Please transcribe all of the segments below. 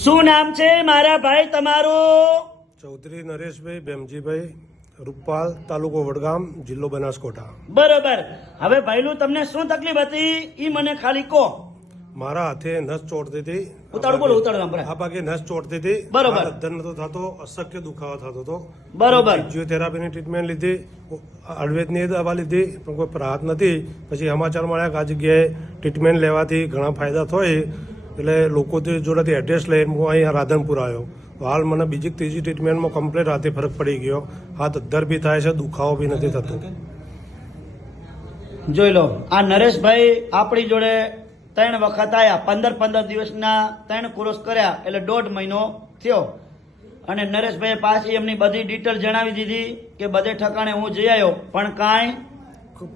શું નામ છે મારા ભાઈ તમારું? ચૌધરી નરેશભાઈ બેમજીભાઈ રૂપાલ તાલુકો વડગામ જિલ્લો બનાસકોટા બરોબર. હવે ભાઈલું તમને શું તકલીફ હતી? ઈ મને ખાલી કહો. મારા હાથે નસ ચોટતી હતી. ઉતાળો બોલો ઉતાળો આ ભાગે નસ ચોટતી હતી. બરોબર. નતો થતો અશક્ય દુખાવો થતો હતો. બરોબર. ફિઝિયોથેરાપીની ટ્રીટમેન્ટ લીધી આયુર્વેદની દવા લીધી પણ કોઈ રાહત નથી. પછી સમાચાર મળ્યા કે આ જગ્યાએ ટ્રીટમેન્ટ લેવાથી ઘણા ફાયદા થાય. એટલે લોકો જોડેથી એડ્રેસ લઈને હું અહીંયા રાધનપુર આવ્યો. હાલ મને બીજી ત્રીજી ટ્રીટમેન્ટમાં કમ્પ્લીટ હાથે ફરક પડી ગયો. હાથ અદ્ધર બી થાય છે, દુખાવો બી નથી થતો. જોઈ લો, આ નરેશભાઈ આપણી જોડે ત્રણ વખત આવ્યા પંદર પંદર દિવસના ત્રણ કોર્સ કર્યા, એટલે દોઢ મહિનો થયો. અને નરેશભાઈએ પાછી એમની બધી ડિટેલ જણાવી દીધી કે બધે ઠકાણે હું જઈ આવ્યો. પણ કાંઈ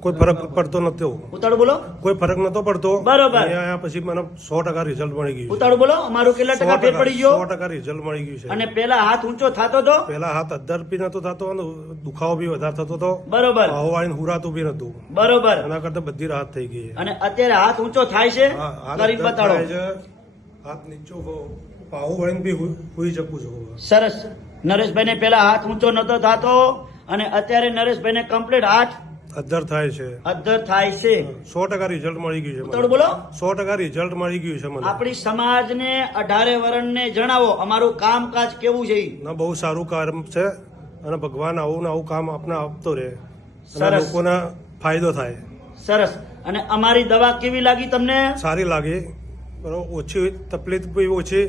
કોઈ ફરક પડતો નતો ઉતાળું બોલો. કોઈ ફરક નતો પડતો. બરોબર. આયા પછી મને સો ટકા રિઝલ્ટ મળી ગયું ઉતાળું બોલો. અમારું કેટલા ટકા ફેર પડી ગયો? સો ટકા રિઝલ્ટ મળી ગયું છે. અને પેલા હાથ ઊંચો થતો હતો પેલા હાથ અદ્ધર બી નતો થતો અને દુખાવો બી વધારે થતો હતો બરોબર. હવાઈને હુરાતું બી નતું. બરોબર. એના કરતા બધી રાહત થઈ ગઈ અને અત્યારે હાથ ઊંચો થાય છે? કરી બતાડો. હાથ નીચો પાહુ વળીને બી હુઈ શકું છું. સરસ. નરેશભાઈને પેલા હાથ ઊંચો નતો થતો અને અત્યારે નરેશભાઈને કમ્પ્લીટ હાથ અદ્ધર થાય છે. અદ્ધર થાય છે. સો ટકા રિઝલ્ટ મળી ગયું છે બોલો. સો ટકા રિઝલ્ટ મળી ગયું છે મને. આપણી સમાજને અઢારે વરણને જણાવો અમારું કામકાજ કેવું છે. ના બહુ સારું કામ છે અને ભગવાન આવું ને આવું કામ આપને આપતો રહે. અને સરસ. લોકોને ફાયદો થાય. સરસ. અને અમારી દવા કેવી લાગી તમને? સારી લાગી. બરોબર ઓછી તકલીફ બી ઓછી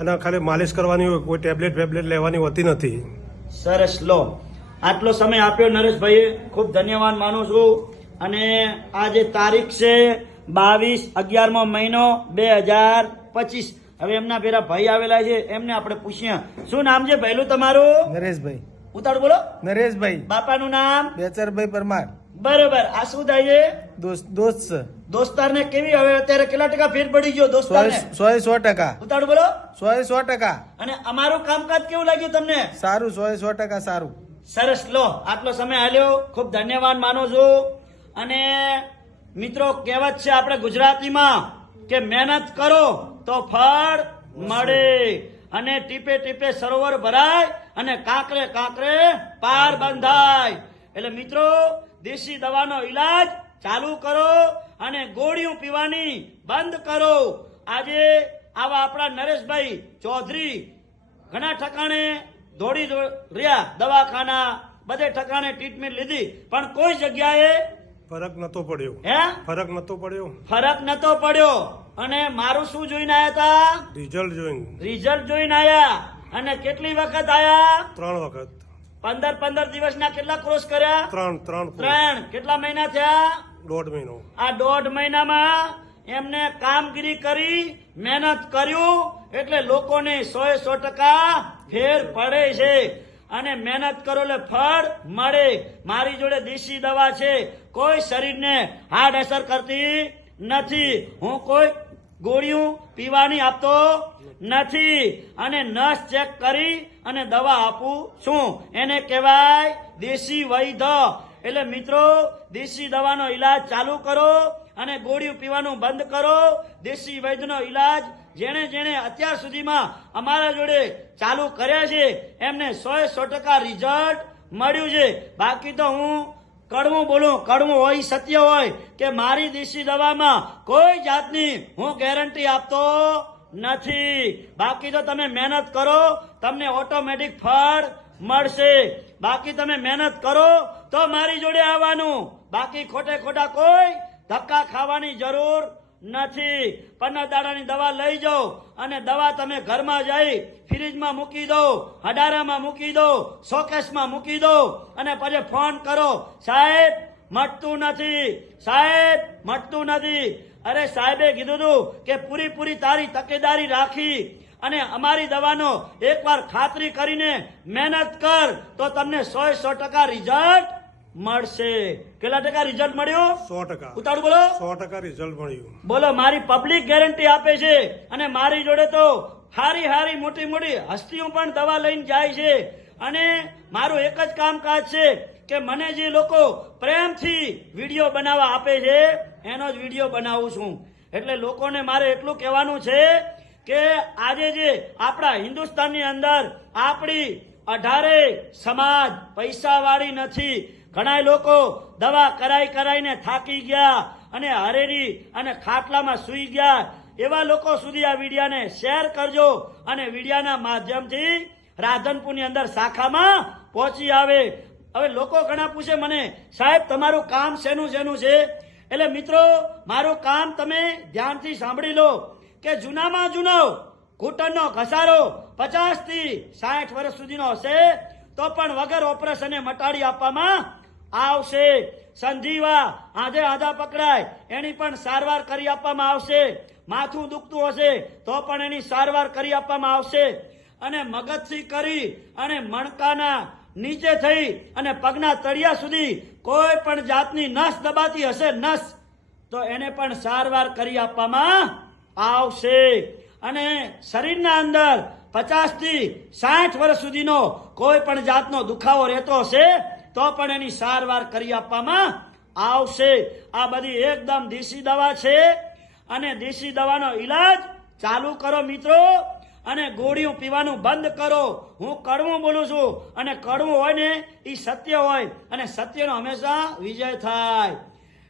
અને ખાલી માલિશ કરવાની હોય કોઈ ટેબ્લેટ ફેબ્લેટ લેવાની હોતી નથી. સરસ. લો. આટલો સમય આપ્યો નરેશભાઈએ. ખૂબ ધન્યવાદ માનું છું. અને આ જે તારીખ છે બાવીસ અગિયારમો મહિનો બે હજાર પચીસ. હવે એમના પેલા ભાઈ આવેલા છે એમને આપણે પૂછીએ શું નામ છે પહેલું તમારું? નરેશભાઈ. ઉતાળ બોલો. નરેશભાઈ. બાપાનું નામ? બેચરભાઈ પરમાર. બરોબર. આ શું થાય છે? દોસ્ત દોસ્ત દોસ્તારને કેવી હવે અત્યારે કેટલા ટકા ફેર પડી ગયો દોસ્તારને? સો સો ટકા. ઉતાળ બોલો. સો સો ટકા. અને અમારું કામકાજ કેવું લાગ્યું તમને? સારું સો સો ટકા સારું. સરસ, લો આટલો સમય હાલ્યો. ખૂબ ધન્યવાદ માનું છું. અને મિત્રો, કહેવત છે આપણે ગુજરાતીમાં કે મહેનત કરો તો ફળ મળે. અને ટીપે ટીપે સરોવર ભરાય અને કાંકરે કાંકરે પાર બંધાય. એટલે મિત્રો, દેશી દવાનો ઈલાજ ચાલુ કરો અને ગોળીઓ પીવાની બંધ કરો. આજે આવા આપણા નરેશભાઈ ચૌધરી ઘણા ઠકાણે દોડી રહ્યા દવાખાના બધે ઠકાણે ટ્રીટમેન્ટ લીધી. પણ કોઈ જગ્યાએ ફરક નતો પડ્યો. હે? ફરક નતો પડ્યો. ફરક નતો પડ્યો. અને મારું શું જોઈને આયા હતા રિઝલ્ટ જોઈને. રિઝલ્ટ જોઈને આયા. અને કેટલી વખત આયા? ત્રણ વખત. પંદર પંદર દિવસના કેટલા ક્રોસ કર્યા? ત્રણ ત્રણ ત્રણ. કેટલા મહિના થયા? દોઢ મહિનો. આ દોઢ મહિનામાં એમને કામગીરી કરી મહેનત કર્યું એટલે લોકોને સો એ સો ટકા ફેર પડે છે. અને મહેનત કરો એટલે ફળ મળે. મારી જોડે દેશી દવા છે. કોઈ શરીરને હાર્ડ અસર કરતી નથી. હું કોઈ ગોળીઓ પીવાની આપતો નથી. અને નસ ચેક કરી અને દવા આપું છું. એને કહેવાય દેશી વૈધ. એટલે મિત્રો, દેશી દવાનો ઈલાજ ચાલુ કરો. અને ગોળીઓ પીવાનું બંધ કરો. દેશી વૈદ્યનો ઈલાજ જેણે જેણે અત્યાર સુધીમાં અમારા જોડે ચાલુ કર્યા છે, એમને સો સો ટકા રિઝલ્ટ મળ્યું છે. બાકી તો હું કડવું બોલું, કડવું હોય, સત્ય હોય કે મારી દેશી દવામાં કોઈ જાતની હું ગેરંટી આપતો નથી. બાકી તો તમે મહેનત કરો, તમને ઓટોમેટિક ફળ મળશે. બાકી તમે મહેનત કરો તો મારી જોડે આવવાનું. બાકી ખોટે ખોટા કોઈ ધક્કા ખાવાની જરૂર નથી. પન્ના દાડાની દવા લઈ જાઓ અને દવા તમે ઘરમાં જઈ ફ્રીજમાં મૂકી દો, હડારામાં મૂકી દો, શોકેસમાં મૂકી દો અને પછી ફોન કરો. સાહેબ, મટતું નથી. સાહેબ, મટતું નથી. અરે સાહેબે કીધું હતું કે પૂરી પૂરી તારી તકેદારી રાખી અને અમારી દવાનો એકવાર ખાતરી કરીને મહેનત કર તો તમને સો સો ટકા રિઝલ્ટ મળશે. કેટલા ટકા રિઝલ્ટ મળ્યું? સો ટકા. ઉતાળું બોલો. સો ટકા રિઝલ્ટ મળ્યું. બોલો મારી પબ્લિક ગેરંટી આપે છે અને મારી જોડે તો હારી હારી મોટી મોટી હસ્તીઓ પણ દવા લઈને જાય છે. અને મારું એક જ કામકાજ છે કે મને જે લોકો પ્રેમથી વીડિયો બનાવવા આપે છે એનો જ વીડિયો બનાવું છું. એટલે લોકોને મારે એટલું કહેવાનું છે કે આજે જે આપણા હિન્દુસ્તાનની અંદર આપણી અઢારે સમાજ પૈસાવાળી નથી ઘણા લોકો દવા કરાઈ કરાઈને થાકી ગયા અને હરેરી અને ખાટલામાં સૂઈ ગયા. એવા લોકો સુધી આ વિડિયાને શેર કરજો અને વિડિયાના માધ્યમથી રાધનપુરની અંદર શાખામાં પહોંચી આવે. હવે લોકો ઘણા પૂછે મને, સાહેબ, તમારું કામ શેનું શેનું છે? એટલે મિત્રો, મારું કામ તમે ધ્યાનથી સાંભળી લો કે જૂનામાં જૂનો ઘૂંટણનો ઘસારો પચાસથી સાઠ વર્ષ સુધીનો હશે, તો પણ વગર ઓપરેશને મટાડી આપવામાં આવશે. સંધિવા, આધે આધા પકડાય. એની પણ સારવાર કરી આપવામાં આવશે. માથું દુખતું હશે, તો પણ એની સારવાર કરી આપવામાં આવશે. અને મગજથી કરી અને મણકાના નીચે થઈ અને પગના તળિયા સુધી કોઈ પણ જાતની નસ દબાતી હશે, નસ, તો એને પણ સારવાર કરી આપવામાં આવશે. અને શરીરના અંદર પચાસથી સાઠ વર્ષ સુધીનો કોઈ પણ જાતનો દુખાવો રહેતો હશે તો પણ એની સારવાર કરી આપવામાં આવશે. આ બધી એકદમ દેશી દવા છે અને દેશી દવાનો ઈલાજ ચાલુ કરો મિત્રો અને ગોળીઓ પીવાનું બંધ કરો. હું કડવું બોલું છું અને કડવું હોય ને એ સત્ય હોય અને સત્યનો હંમેશા વિજય થાય.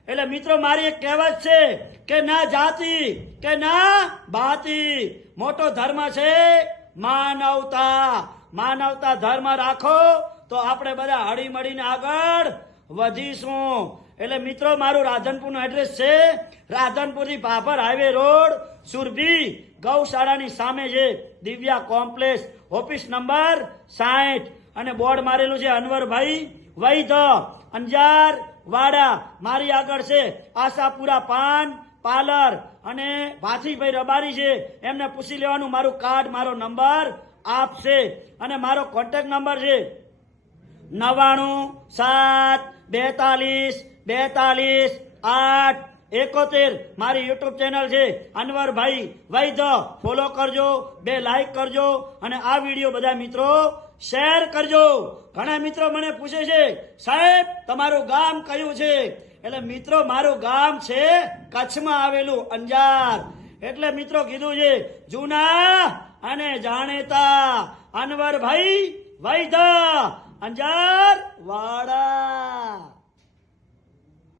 એટલે મિત્રો, મારી એક કહેવત છે કે ના જાતિ કે ના ભાતિ. મોટો ધર્મ છે માનવતા. માનવતા ધર્મ રાખો તો આપણે બધા હળી મળીને આગળ વધીશું. એટલે મિત્રો, મારું રાધનપુરનું એડ્રેસ છે રાધનપુરથી ભાભર હાઈવે રોડ સુરભી ગૌશાળાની સામે છે દિવ્યા કોમ્પ્લેક્સ ઓફિસ નંબર સાઠ અને બોર્ડ મારેલું છે અનવરભાઈ વૈધ. અંજાર વાડા, મારી આગળ છે આશાપુરા પાન પાર્લર. અને ભાથીભાઈ રબારી છે, એમને પૂછી લેવાનું, મારું કાર્ડ મારો નંબર આપશે. અને મારો કોન્ટેક્ટ નંબર છે નવાણું, સાત, બેતાલીસ બેતાલીસ, આઠ, એકોતેર. મારી યુટ્યુબ ચેનલ છે અનવરભાઈ. વૈધ ફોલો કરજો, બે લાઈક કરજો અને આ વીડિયો બધા મિત્રો શેર કરજો. ઘણા મિત્રો મને પૂછે છે, સાહેબ, તમારું ગામ કયું છે? એટલે મિત્રો, મારું ગામ છે કચ્છમાં આવેલું અંજાર. એટલે મિત્રો કીધું છે, જૂના અને જાણેતા અનવરભાઈ વૈધ અંજાર વાડા.